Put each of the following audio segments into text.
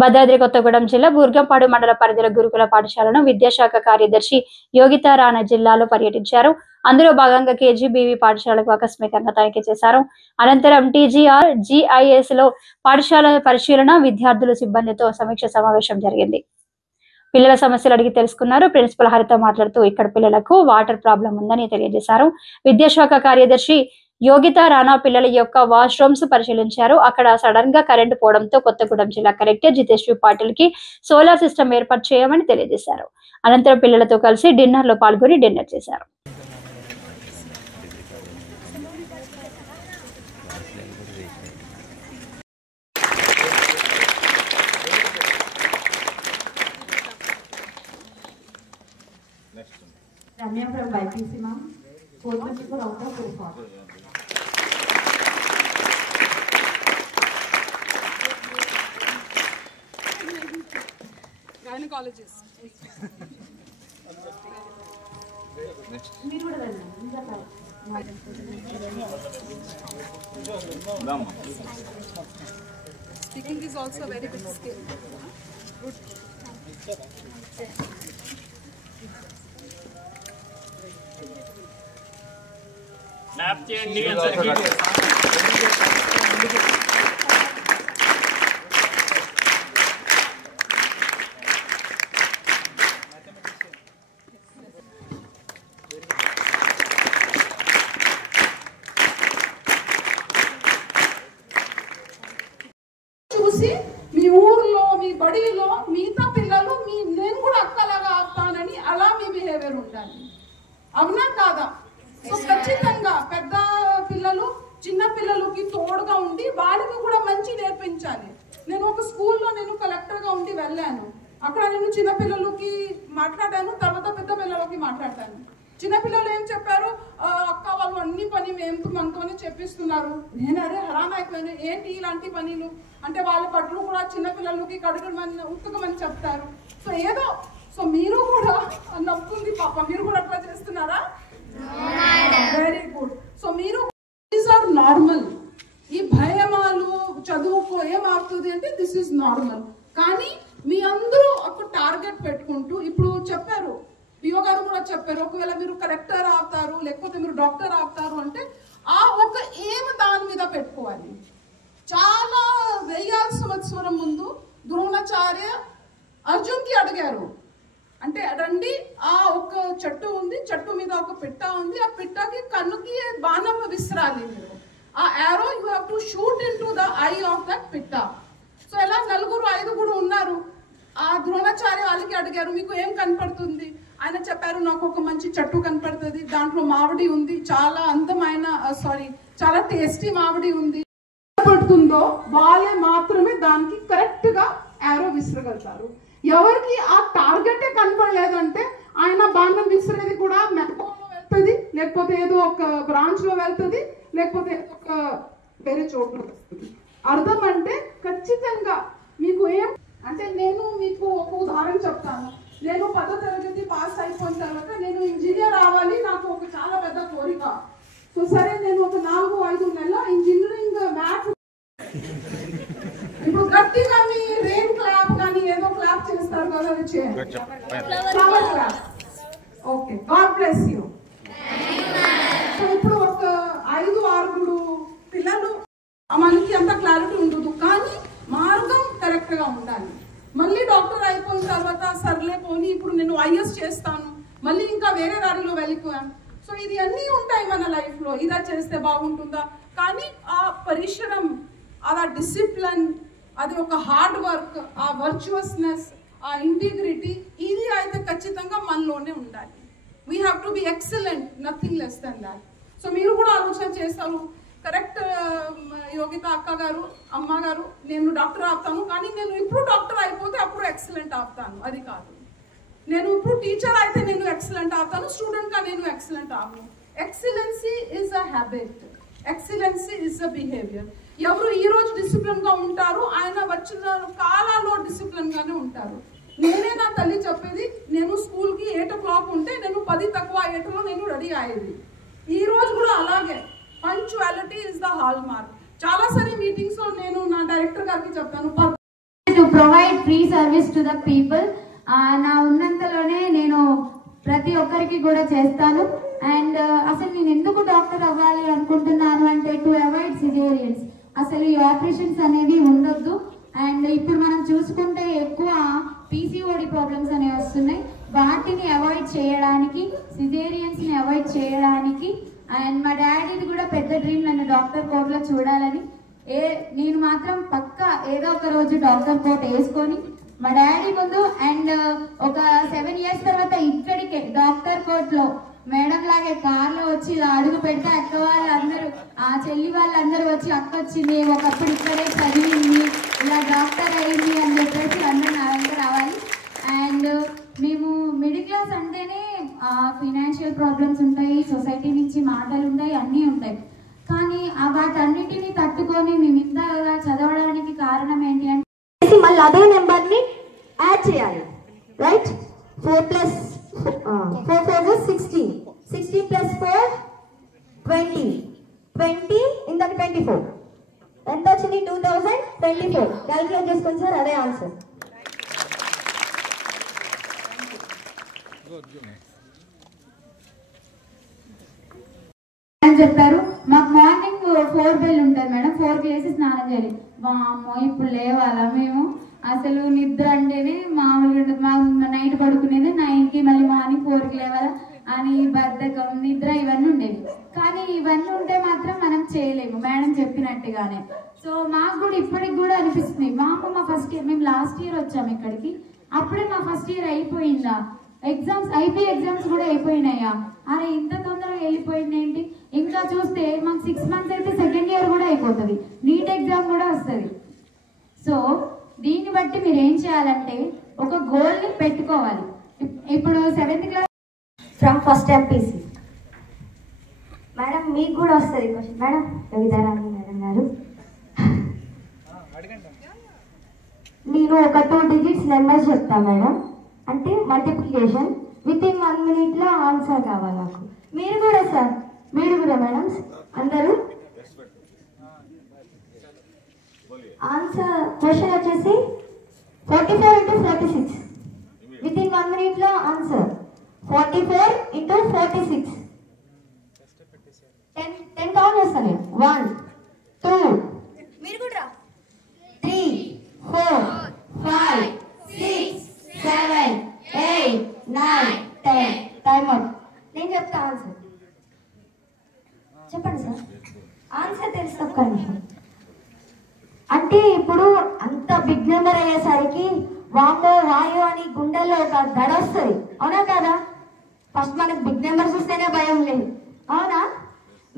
భద్రాద్రి కొత్తగూడెం జిల్లా బూర్గంపాడు మండల పరిధిలో గురుకుల పాఠశాలను విద్యాశాఖ కార్యదర్శి యోగితా రాణా జిల్లాలో పర్యటించారు. అందులో భాగంగా కేజీబీవీ పాఠశాలకు ఆకస్మికంగా తనిఖీ చేశారు. అనంతరం టీజీఆర్ జీఐఎస్ లో పాఠశాల పరిశీలన, విద్యార్థులు సిబ్బందితో సమీక్ష సమావేశం జరిగింది. పిల్లల సమస్యలు అడిగి తెలుసుకున్నారు. ప్రిన్సిపల్ హరిత మాట్లాడుతూ ఇక్కడ పిల్లలకు వాటర్ ప్రాబ్లం ఉందని తెలియజేశారు. విద్యాశాఖ కార్యదర్శి యోగితా రాణా పిల్లల యొక్క వాష్రూమ్స్ పరిశీలించారు. అక్కడ సడన్ గా కరెంటు పోవడంతో కొత్తగూడెం జిల్లా కలెక్టర్ జితేశ్వరి పాటిల్ కి సోలార్ సిస్టమ్ ఏర్పాటు చేయమని తెలియజేశారు. అనంతరం పిల్లలతో కలిసి డిన్నర్ లో పాల్గొని డిన్నర్ చేశారు. Ramya from YPC ma'am, 424 out of 44. Gynecologist. మీరు కూడా రండి. Speaking is also a very good skill. Good. Snap చేయండి. చూసి మీ ఊర్లో మీ బడిలో మిగతా పిల్లలు నేను కూడా అక్కలాగా ఆపుతానని అలా మీ బిహేవియర్ ఉండాలి. అవునా కాదా? సో ఖచ్చితంగా పెద్ద పిల్లలు చిన్న పిల్లలకి తోడుగా ఉండి వాళ్ళకి కూడా మంచి నేర్పించాలి. నేను ఒక స్కూల్లో నేను కలెక్టర్గా ఉండి వెళ్ళాను. అక్కడ నేను చిన్న పిల్లలకి మాట్లాడాను, తర్వాత పెద్ద పిల్లలకి మాట్లాడతాను. చిన్నపిల్లలు ఏం చెప్పారు, అక్క వాళ్ళు అన్ని పని మనతోనే చెప్పిస్తున్నారు. నేను అరే హరాన్ అయిపోయాను, ఏంటి ఇలాంటి పనులు అంటే వాళ్ళ పట్లు కూడా చిన్నపిల్లలకి కడుగుమని ఉతుకమని చెప్తారు. సో ఏదో సో మీరు కూడా నవ్వుతుంది పాప, మీరు కూడా అట్లా చేస్తున్నారా? Very good. సో మీరు దీస్ ఆర్ నార్మల్. ఈ భయమాలు చదువుకో ఏమవుతుంది అంటే దిస్ ఈజ్ నార్మల్. కానీ మీ అందరూ ఒక టార్గెట్ పెట్టుకుంటూ ఇప్పుడు చెప్పారు, పిఓ గారు కూడా చెప్పారు, ఒకవేళ మీరు కలెక్టర్ అవుతారు లేకపోతే మీరు డాక్టర్ అవుతారు అంటే ఆ ఒక ఏం దాని మీద పెట్టుకోవాలి. చాలా 1000 సంవత్సరం ముందు ద్రోణాచార్య అర్జున్కి అడిగారు, అంటే రండి ఆ ఒక చెట్టు ఉంది, చెట్టు మీద ఒక పిట్ట ఉంది, ఆ పిట్టకి కన్నుకి బాణం విసిరాలి మీరు. ఆ arrow you have to shoot in to the I of that పిట్ట. సో ఇలా 4-5 ఉన్నారు. ఆ ద్రోణాచార్య వాళ్ళకి అడిగారు, మీకు ఏం కనపడుతుంది? ఆయన చెప్పారు, నాకు ఒక మంచి చెట్టు కనపడుతుంది, దాంట్లో మామిడి ఉంది, చాలా అందమైన చాలా టేస్టీ మామిడి ఉంది. పడుతుందో వాళ్ళే మాత్రమే దానికి కరెక్ట్ గా యారో విసరగలుగుతారు. ఎవరికి ఆ టార్గెటే కనపడలేదంటే ఆయన బాణం విసిరేది కూడా మెటకోలో వెళ్తుంది, లేకపోతే ఏదో ఒక బ్రాంచ్ లో వెళ్తుంది, లేకపోతే ఒక వేరే చోట్ల వస్తుంది. అర్థం అంటే ఖచ్చితంగా మీకు ఏం అంటే నేను మీకు ఒక ఉదాహరణ చెప్తాను. నేను 10వ తరగతి పాస్ అయిపోయిన తర్వాత నేను ఇంజనీర్ అవ్వాలి, నాకు ఒక చాలా పెద్ద కోరిక. సో సరే నేను ఒక 4-5 నెలల ఇంజనీరింగ్ మ్యాథ్స్ ఇప్పుడు గట్టిగా మీ రెయిన్ క్లాప్ కానీ ఏదో క్లాప్ చేస్తారు కదా, అది చేయండి. Flower clap. Okay, God bless you. So ఇప్పుడు ఒక 5-6 పిల్లలు మనకి అంత క్లారిటీ ఉండదు, కానీ మార్గం కరెక్ట్ గా ఉండాలి. మళ్ళీ డాక్టర్ అయిపోయిన తర్వాత సర్లే పోనీ ఇప్పుడు నేను ఐఎస్ చేస్తాను, మళ్ళీ ఇంకా వేరే దారిలో వెళ్ళిపోయాను. సో ఇది అన్నీ ఉంటాయి మన లైఫ్ లో, ఇదా చేస్తే బాగుంటుందా, కానీ ఆ పరిశ్రమ, ఆ డిసిప్లిన్, అది ఒక హార్డ్ వర్క్, ఆ వర్చువస్నెస్, ఆ ఇంటిగ్రిటీ, ఇది అయితే ఖచ్చితంగా మనలోనే ఉండాలి. We have to be excellent, nothing less than that. So మీరు కూడా ఆలోచన చేస్తారు, కరెక్ట్ యోగిత అక్క గారు, అమ్మ గారు, నేను డాక్టర్ అవుతాను, కానీ నేను ఇప్పుడు డాక్టర్ అయిపోతే అప్పుడు ఎక్సలెంట్ అవుతాను, అది కాదు. నేను ఇప్పుడు టీచర్ అయితే నేను ఎక్సలెంట్ అవుతాను, స్టూడెంట్ గా నేను ఎక్సలెంట్ అవ్వను. Excellency is a habit, excellency is a behaviour. ఎవరు ఈ రోజు డిసిప్లిన్ గా ఉంటారు, ఆయన వచ్చిన కాలాల్లో డిసిప్లిన్ గానే ఉంటారు. నేనే నా తల్లి చెప్పేది, నేను స్కూల్ కి 8 o'clock ఉంటే నేను 10:08 నేను రెడీ అయ్యేది. ఈ రోజు కూడా అలాగే punctuality is the hall mark. చాలా సారి మీటింగ్స్ లో నేను నా డైరెక్టర్ గారికి చెప్తాను, provide free service to the people. నా ఉన్నంతలోనే నేను ప్రతి ఒక్కరికి కూడా చేస్తాను. అండ్ అసలు నేను ఎందుకు డాక్టర్ అవ్వాలి అనుకుంటున్నాను అంటే టు అవాయిడ్ సిజేరియన్స్. అసలు ఈ ఆపరేషన్స్ అనేవి ఉండొద్దు. అండ్ ఇప్పుడు మనం చూసుకుంటే ఎక్కువ పీసీఓడి ప్రాబ్లమ్స్ అనేవి వస్తున్నాయి. వాటిని అవాయిడ్ చేయడానికి, సిజేరియన్స్ని అవాయిడ్ చేయడానికి. అండ్ మా డాడీది కూడా పెద్ద డ్రీమ్ నన్ను డాక్టర్ కోర్టులో చూడాలని. నేను మాత్రం పక్కా ఏదో ఒక రోజు డాక్టర్ కోట్ వేసుకొని మా డాడీ ముందు అండ్ ఒక 7 years తర్వాత ఇక్కడికే డాక్టర్ కోర్టులో మేడం లాగే కార్లో వచ్చి ఇలా అడుగు పెడితే అక్క వాళ్ళందరూ, ఆ చెల్లి వాళ్ళందరూ వచ్చి అక్క వచ్చింది, ఒకప్పుడు ఇక్కడే చదివింది, ఇలా డాక్టర్ అయింది అని చెప్పేసి అందరూ నా వెంట రావాలి. అండ్ మేము మిడిల్ క్లాస్ అంటేనే ఫైనాన్షియల్ ప్రాబ్లమ్స్ ఉంటాయి, సొసైటీ నుంచి మాటలు ఉంటాయి, అన్నీ ఉంటాయి. కానీ వాటన్నిటిని తట్టుకొని మేము ఇంతగా చదవడానికి కారణం ఏంటి అంటే మళ్ళీ అదే నెంబర్ని యాడ్ చేయాలి. రైట్? 4 + 4 = 16. 16 + 4 20. 20 ఇందాక 24. ఎంత వచ్చింది? 2024. క్యాలిక్యులేట్ చేసుకోండి సార్, అదే ఆన్సర్. చెప్పారు మాకు మార్నింగ్ 4 bell ఉంటుంది మేడం, 4కి లేసి స్నానం చేయాలి. అమ్మో ఇప్పుడు లేవాలా మేము? అసలు నిద్ర అంటేనే మామూలుగా ఉంటుంది. మా నైట్ పడుకునేది 9కి, మళ్ళీ మార్నింగ్ 4కి లేవాలా అని బద్ధకం, నిద్ర ఇవన్నీ ఉండేవి. కానీ ఇవన్నీ ఉంటే మాత్రం మనం చేయలేము మేడం చెప్పినట్టుగానే. సో మాకు కూడా ఇప్పటికి కూడా అనిపిస్తుంది, మా ఫస్ట్ ఇయర్, మేము లాస్ట్ ఇయర్ వచ్చాము ఇక్కడికి, అప్పుడే మా ఫస్ట్ ఇయర్ అయిపోయిందా, ఎగ్జామ్స్ ఐపీ ఎగ్జామ్స్ కూడా అయిపోయినాయా, అరే ఇంత తొందరగా వెళ్ళిపోయింది ఏంటి? ఇంకా చూస్తే మాకు 6 months అయితే సెకండ్ ఇయర్ కూడా అయిపోతుంది, నీట్ ఎగ్జామ్ కూడా వస్తుంది. సో దీన్ని బట్టి మీరు ఏం చేయాలంటే ఒక గోల్ని పెట్టుకోవాలి. ఇప్పుడు 7th class from first MPC. Madam మీకు కూడా వస్తుంది క్వశ్చన్. మేడం యోగితారాణి మేడం గారు, నేను ఒక 2 digits నెంబర్స్ చెప్తా మేడం, అంటే మల్టిప్లికేషన్. వితిన్ 1 minute ఆన్సర్ కావాలి నాకు. మీరు కూడా సార్, మీరు కూడా మేడం అందరూ. ఆన్సర్ క్వశ్చన్ వచ్చేసి 44 × 46. Within 1 minute answer 44 × 46. 10 కౌంట్ చేస్తాను. 1 2 మీరు కూడా 3 4 5 6 7 8 9 10. Time out. నేను చెప్తా ఆన్సర్. చెప్పండి సార్. ఆన్సర్ తెలుసు ఒక్కని. అంటే ఇప్పుడు అంత బిగ్ నెంబర్ అయ్యేసరికి వామో వాయో అని గుండెల్లో ఒక దడ వస్తుంది, అవునా కదా? ఫస్ట్ మనకు బిగ్ నెంబర్ చూస్తేనే భయం లేదు, అవునా?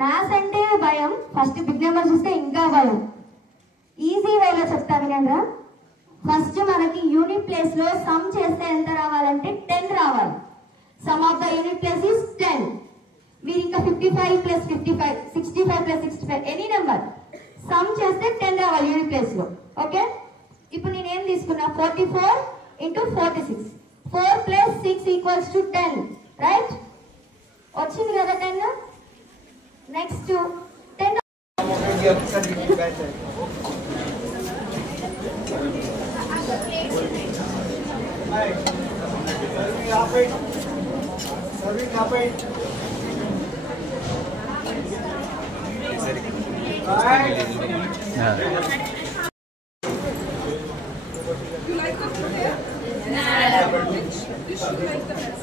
మ్యాథ్స్ అంటే భయం, ఫస్ట్ బిగ్ నెంబర్ చూస్తే ఇంకా భయం. ఈజీ వేలో చెప్తా వినండి. ఫస్ట్ మనకి యూనిట్ ప్లేస్ లో సమ్ చేస్తే ఎంత రావాలంటే 10 రావాలి. Some of the unit place is 10. మీరు ఇంకా 55 + 55 65 + 65 ఎనీ నెంబర్ సమ్ చేస్తే 10 రావాలి యూనిట్ ప్లేస్ లో. ఓకే, ఇప్పుడు నేను ఏం తీసుకున్నా? 44 × 46. 4 + 6 = 10. రైట్? వచ్చింది కదా 10. Next 10. You like the food here? Which dish you like the best?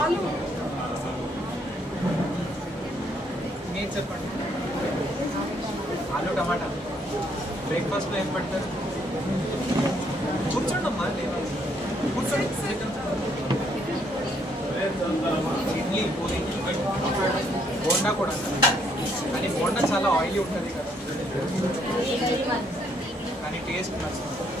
Aloo. నేను చెప్పండి. ఆలు టమాటా. బ్రేక్ఫాస్ట్లో ఏం పెడతారు? కూర్చోండమ్మా, కూర్చోండి. ఇడ్లీ, పూరి, బోండా కూడా. కానీ బోండా చాలా ఆయిలీ ఉంటుంది కదా, కానీ టేస్ట్ నచ్చుతుంది.